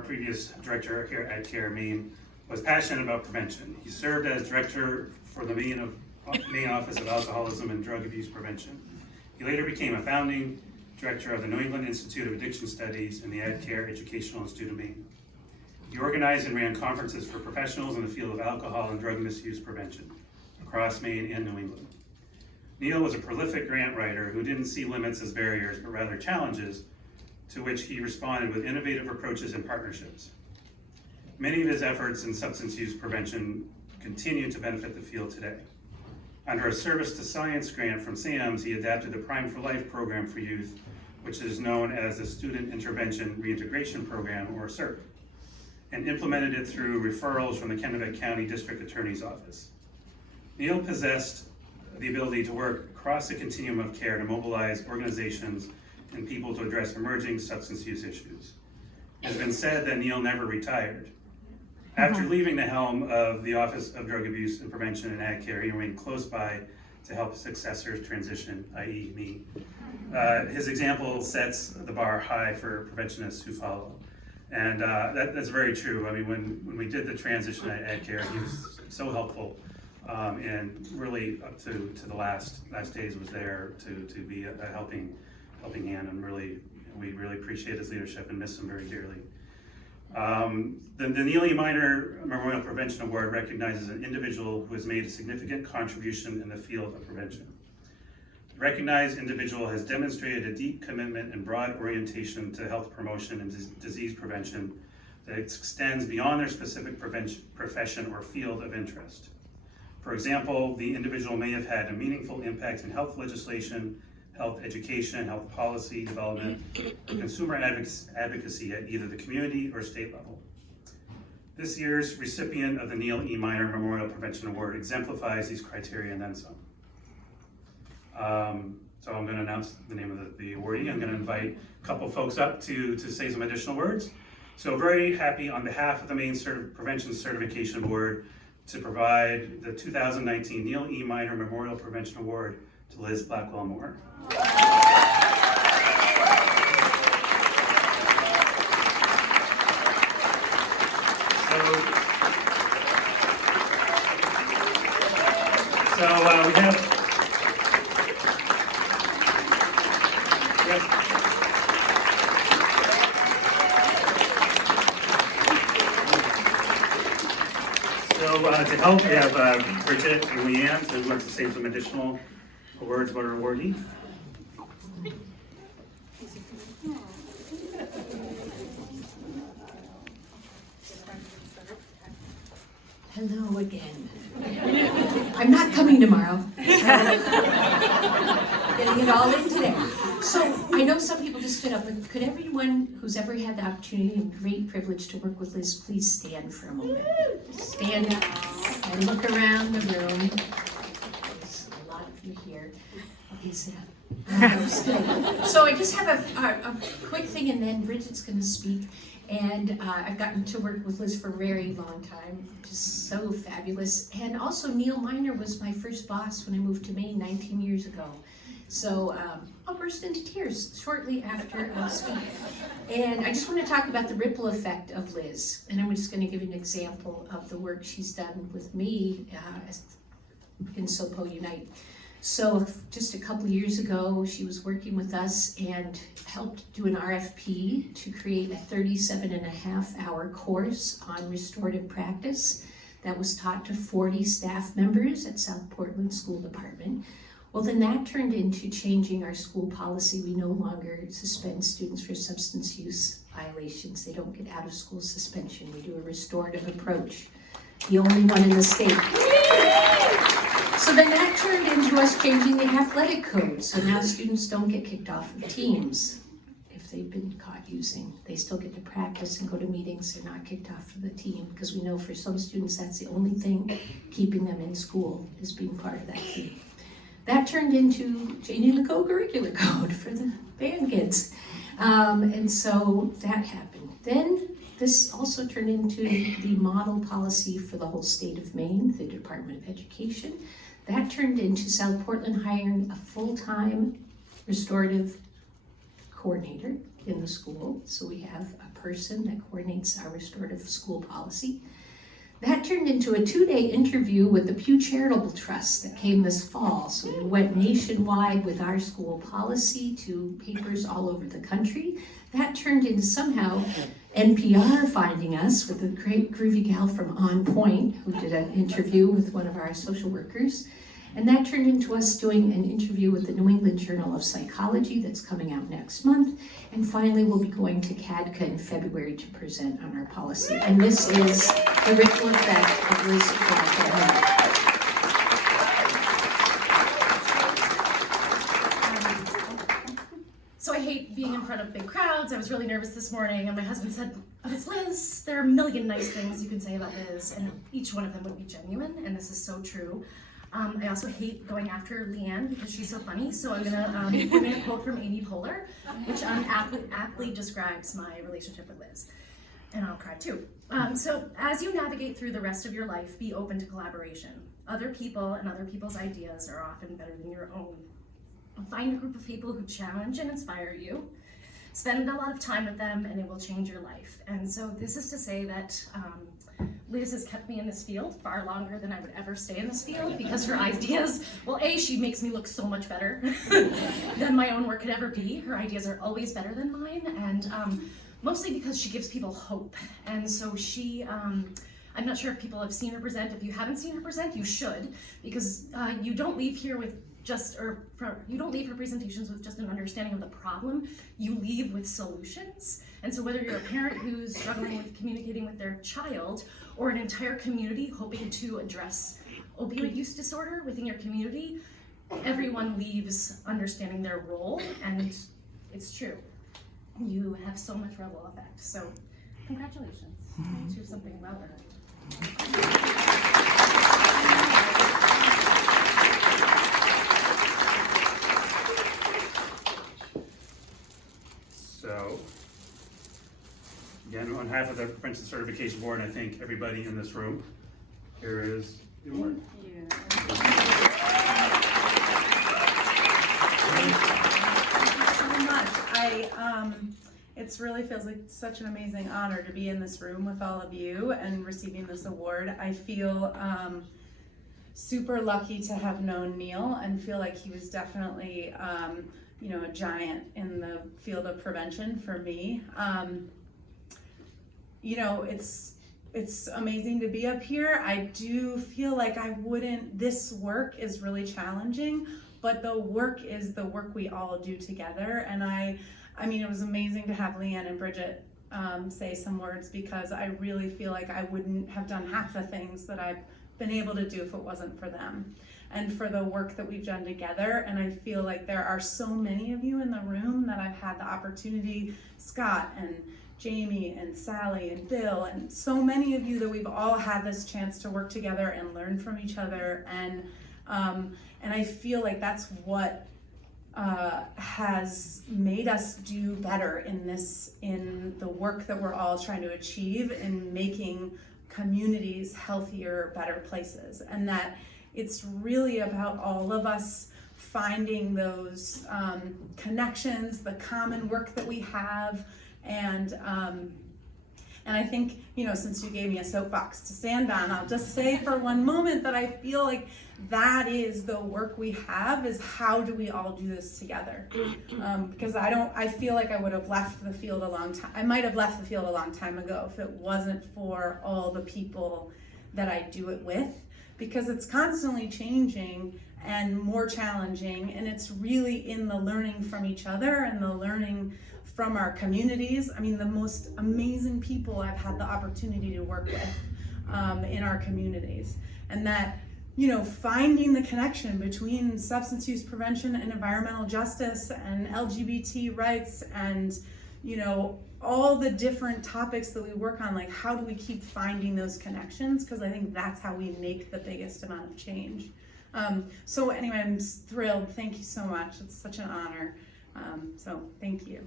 previous director here at AdCare, Maine, was passionate about prevention. He served as director for the Maine Office of Alcoholism and Drug Abuse Prevention. He later became a founding director of the New England Institute of Addiction Studies and the AdCare Educational Institute of Maine. He organized and ran conferences for professionals in the field of alcohol and drug misuse prevention across Maine and New England. Neill was a prolific grant writer who didn't see limits as barriers, but rather challenges, to which he responded with innovative approaches and partnerships. Many of his efforts in substance use prevention continue to benefit the field today. Under a Service to Science grant from SAMS, he adapted the Prime for Life program for youth, which is known as the Student Intervention Reintegration Program, or SIRP, and implemented it through referrals from the Kennebec County District Attorney's Office. Neill possessed the ability to work across the continuum of care to mobilize organizations and people to address emerging substance use issues. It has been said that Neill never retired. After leaving the helm of the Office of Drug Abuse and Prevention and AdCare, he remained close by to help successors transition, i.e. me. His example sets the bar high for preventionists who follow. And that's very true. I mean, when we did the transition at AdCare, he was so helpful. And really up to the last days was there to be a helping hand, and we really appreciate his leadership and miss him very dearly. The Neill E. Minor Memorial Prevention Award recognizes an individual who has made a significant contribution in the field of prevention. The recognized individual has demonstrated a deep commitment and broad orientation to health promotion and disease prevention that extends beyond their specific profession or field of interest. For example, the individual may have had a meaningful impact in health legislation, health education, health policy development, or consumer advocacy at either the community or state level. This year's recipient of the Neill E. Minor Memorial Prevention Award exemplifies these criteria and then some. So I'm going to announce the name of the awardee. I'm going to invite a couple folks up to say some additional words. So very happy on behalf of the Maine Prevention Certification Board to provide the 2019 Neill E. Minor Memorial Prevention Award to Liz Blackwell-Moore. So we have to help, we have Bridget and Leanne who wants to say some additional words about our awardee. Hello again. I'm not coming tomorrow. Getting it all in today. So I know some people just stood up, but could everyone who's ever had the opportunity and great privilege to work with Liz please stand for a moment? Stand up and look around the room. There's a lot of you here. Okay, sit up. So I just have a quick thing, and then Bridget's going to speak. And I've gotten to work with Liz for a very long time, just so fabulous. And also Neill Minor was my first boss when I moved to Maine 19 years ago. So I'll burst into tears shortly after I'll speak. And I just want to talk about the ripple effect of Liz. And I'm just going to give you an example of the work she's done with me in SoPo Unite. So just a couple years ago, she was working with us and helped do an RFP to create a 37.5-hour course on restorative practice that was taught to 40 staff members at South Portland School Department. Well, then that turned into changing our school policy. We no longer suspend students for substance use violations. They don't get out of school suspension. We do a restorative approach, the only one in the state. So then that turned into us changing the athletic code. So now students don't get kicked off of teams if they've been caught using. They still get to practice and go to meetings. They're not kicked off of the team, because we know for some students that's the only thing keeping them in school, is being part of that team. That turned into changing the co-curricular code for the band kids. And so that happened. Then this also turned into the model policy for the whole state of Maine, the Department of Education. That turned into South Portland hiring a full-time restorative coordinator in the school. So we have a person that coordinates our restorative school policy. That turned into a 2-day interview with the Pew Charitable Trust that came this fall. So we went nationwide with our school policy to papers all over the country. That turned into somehow NPR finding us with a great groovy gal from On Point who did an interview with one of our social workers. And that turned into us doing an interview with the New England Journal of Psychology that's coming out next month. And finally, we'll be going to CADCA in February to present on our policy. And this is the ripple effect of Liz Blackwell-Moore. So I hate being in front of big crowds. I was really nervous this morning, and my husband said, "But it's Liz. There are a million nice things you can say about Liz, and each one of them would be genuine," and this is so true. I also hate going after Leanne because she's so funny, so I'm gonna bring a quote from Amy Poehler, which aptly describes my relationship with Liz. And I'll cry too. So as you navigate through the rest of your life, be open to collaboration. Other people and other people's ideas are often better than your own. Find a group of people who challenge and inspire you. Spend a lot of time with them and it will change your life. And so this is to say that Liz has kept me in this field far longer than I would ever stay in this field because her ideas, well, A, she makes me look so much better than my own work could ever be. Her ideas are always better than mine, and mostly because she gives people hope. And so she, I'm not sure if people have seen her present. If you haven't seen her present, you should, because you don't leave here with you don't leave her presentations with just an understanding of the problem, you leave with solutions. And so whether you're a parent who's struggling with communicating with their child, or an entire community hoping to address opioid use disorder within your community, everyone leaves understanding their role, and it's true. You have so much ripple effect, so congratulations. Let's hear something about her. So, again, on behalf of the Prevention Certification Board, and I think everybody in this room, here is the award. Thank you. Thank you so much. It really feels like such an amazing honor to be in this room with all of you and receiving this award. I feel super lucky to have known Neill and feel like he was definitely a giant in the field of prevention for me. It's amazing to be up here. I do feel like this work is really challenging, but the work is the work we all do together. And I mean, it was amazing to have Leanne and Bridget say some words, because I really feel like I wouldn't have done half the things that I've been able to do if it wasn't for them and for the work that we've done together. And I feel like there are so many of you in the room that I've had the opportunity, Scott and Jamie and Sally and Bill, and so many of you that we've all had this chance to work together and learn from each other. And I feel like that's what has made us do better in the work that we're all trying to achieve in making communities healthier, better places. And that it's really about all of us finding those connections, the common work that we have. And I think, since you gave me a soapbox to stand on, I'll just say for one moment that I feel like that is the work we have, is how do we all do this together? Because I feel like I would have left the field a long time. I might have left the field a long time ago if it wasn't for all the people that I do it with, because it's constantly changing and more challenging, and it's really in the learning from each other and the learning from our communities. I mean, the most amazing people I've had the opportunity to work with in our communities. And that, finding the connection between substance use prevention and environmental justice and LGBT rights and, all the different topics that we work on, like how do we keep finding those connections? Because I think that's how we make the biggest amount of change. So anyway, I'm thrilled. Thank you so much. It's such an honor. So thank you.